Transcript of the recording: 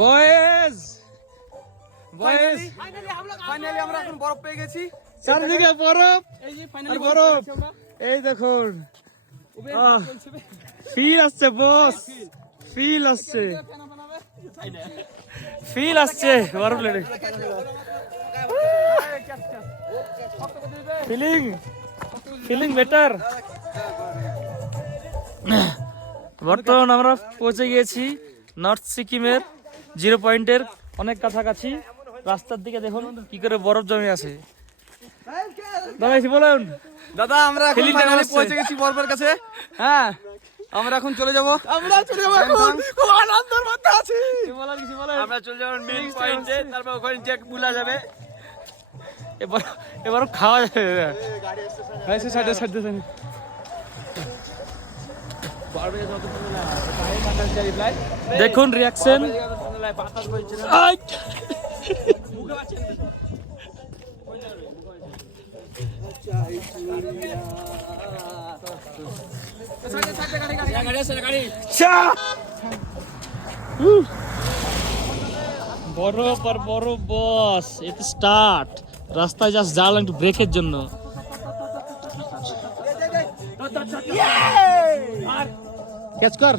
Boys finally আমরা এখন বরফ পেয়ে গেছি। চারদিকে বরফ আর বরফ। এই দেখুন ফিল আসছে বস, ফিল আসছে, ফিল আসছে বরফ লেগে। Feeling feeling better. বর্তমান আমরা পৌঁছে গিয়েছি নর্থ সিকিমের 0 পয়েন্টের অনেক কাছাকাছি। রাস্তার দিকে দেখুন কি করে বরফ জমে আছে। দাদা বলুন। দাদা আমরা এখন ফাইনালি পৌঁছে গেছি বরফের কাছে। হ্যাঁ আমরা এখন চলে যাব। এখন খুব আনন্দের মধ্যে আছি। আমরা চলে যাবো মেইন পয়েন্টে, তারপর ওখানে চেক বুলা যাবে। এবার খাওয়া যাবে। দেখুন রিয়াকশন। বরফ আর বরফ বস, এটা স্টার্ট। রাস্তায় জাস্ট জানলাম একটু ব্রেকের জন্য। ক্যাচ কর।